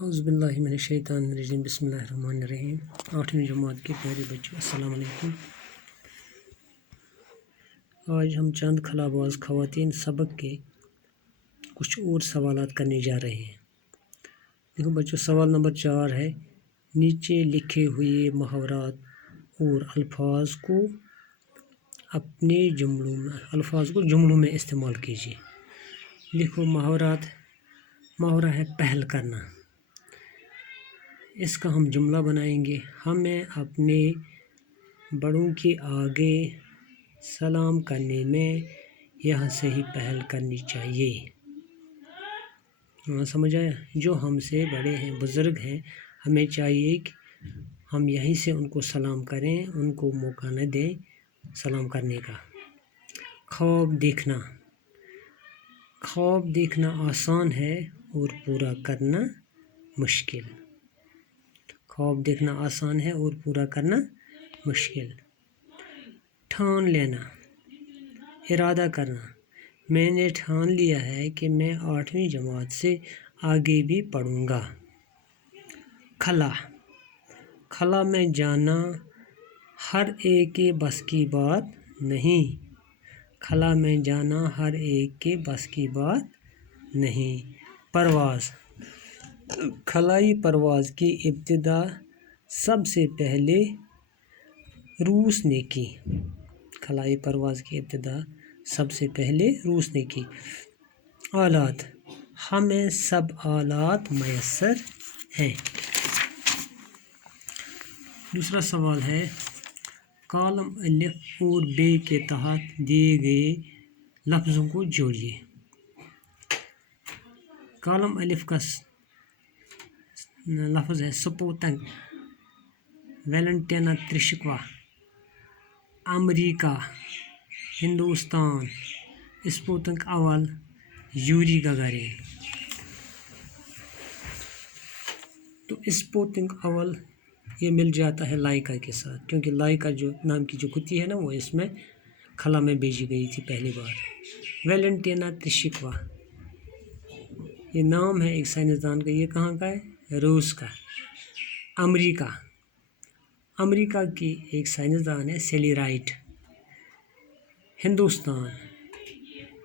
اعوذ باللہ من الشیطان الرجیم بسم اللہ الرحمن الرحیم 8ویں جماعت کے پیارے بچوں السلام علیکم۔ آج ہم چند خلاباز خواتین سبق کے کچھ اور سوالات کرنے جا رہے ہیں۔ دیکھو بچوں، سوال نمبر 4 ہے، نیچے لکھے ہوئے محاورات اور الفاظ کو جملوں میں استعمال کیجیے۔ لکھو محاورہ ہے پہل کرنا، اس کا ہم جملہ بنائیں گے۔ ہمیں اپنے بڑوں کے آگے سلام کرنے میں یہاں سے ہی پہل کرنی چاہیے۔ سمجھ آیا؟ جو ہم سے بڑے ہیں، بزرگ ہیں، ہمیں چاہیے کہ ہم یہیں سے ان کو سلام کریں، ان کو موقع نہ دیں سلام کرنے کا۔ خواب دیکھنا آسان ہے اور پورا کرنا مشکل۔ خواب دیکھنا آسان ہے اور پورا کرنا مشکل۔ ٹھان لینا، ارادہ کرنا، میں نے ٹھان لیا ہے کہ میں 8ویں جماعت سے آگے بھی پڑھوں گا۔ خلا میں جانا ہر ایک کے بس کی بات نہیں۔ خلا میں جانا ہر ایک کے بس کی بات نہیں۔ پرواز، خلائی پرواز کی ابتدا سب سے پہلے روس نے کی۔ خلائی پرواز کی ابتدا سب سے پہلے روس نے کی۔ آلات، ہمیں سب آلات میسر ہیں۔ دوسرا سوال ہے، کالم الف اور ب کے تحت دیے گئے لفظوں کو جوڑیے۔ کالم الف کا لفظ ہے سپوتنک، ویلنٹینا ترشکوا، امریکہ، ہندوستان، اسپوتنک اول، یوری گگارین۔ تو اسپوتنک اول یہ مل جاتا ہے لائکا کے ساتھ، کیونکہ لائکا جو نام کی جو کتی ہے نا، وہ اس میں خلا میں بھیجی گئی تھی پہلی بار۔ ویلنٹینا ترشکوا یہ نام ہے ایک سائنسدان کا، یہ کہاں کا ہے؟ روس کا۔ امریکہ کی ایک سائنسدان ہے سیلی رائٹ۔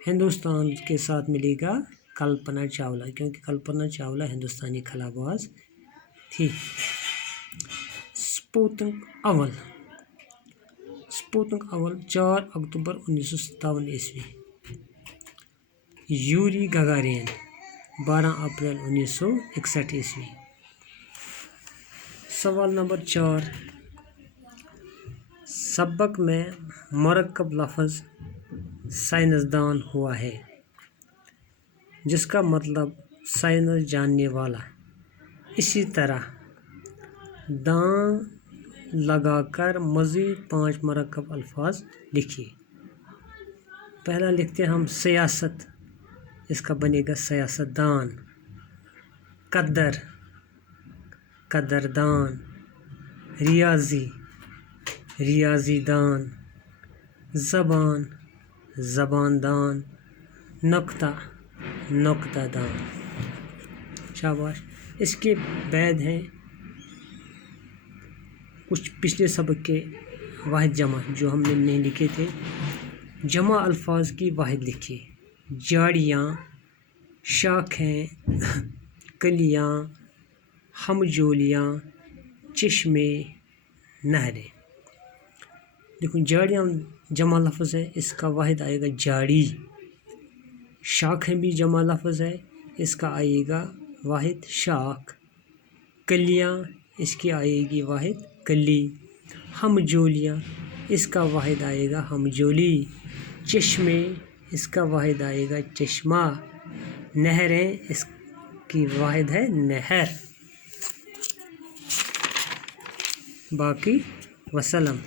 ہندوستان کے ساتھ ملے گا کلپنا چاولہ، کیونکہ کلپنا چاولہ ہندوستانی خلاباز تھی۔ سپوتنک اول 4 اکتوبر 1957 عیسوی۔ یوری گگارین 12 اپریل 1961 عیسوی۔ سوال نمبر 4، سبق میں مرکب لفظ سائنسدان ہوا ہے، جس کا مطلب سائنس جاننے والا۔ اسی طرح دان لگا کر مزید 5 مرکب الفاظ لکھیے۔ پہلا لکھتے ہیں ہم سیاست، اس کا بنے گا سیاست دان۔ قدردان، ریاضی دان، زبان دان، نقطہ دان۔ شاباش۔ اس کے بعد ہیں کچھ پچھلے سبق کے واحد جمع جو ہم نے نہیں لکھے تھے۔ جمع الفاظ کی واحد لکھیے۔ جھاڑیاں، شاخیں، کلیاں، ہمجولیاں، چشمے، نہریں۔ دیکھو جھاڑیاں جمع لفظ ہے، اس کا واحد آئے گا جھاڑی۔ شاخیں بھی جمع لفظ ہے، اس کا آئے گا واحد شاخ۔ کلیاں، اس کی آئے گی واحد کلی۔ ہمجولیاں، اس کا واحد آئے گا ہمجولی۔ چشمے، اس کا واحد آئے گا چشمہ۔ نہریں، اس کی واحد ہے نہر۔ باقی وسلم۔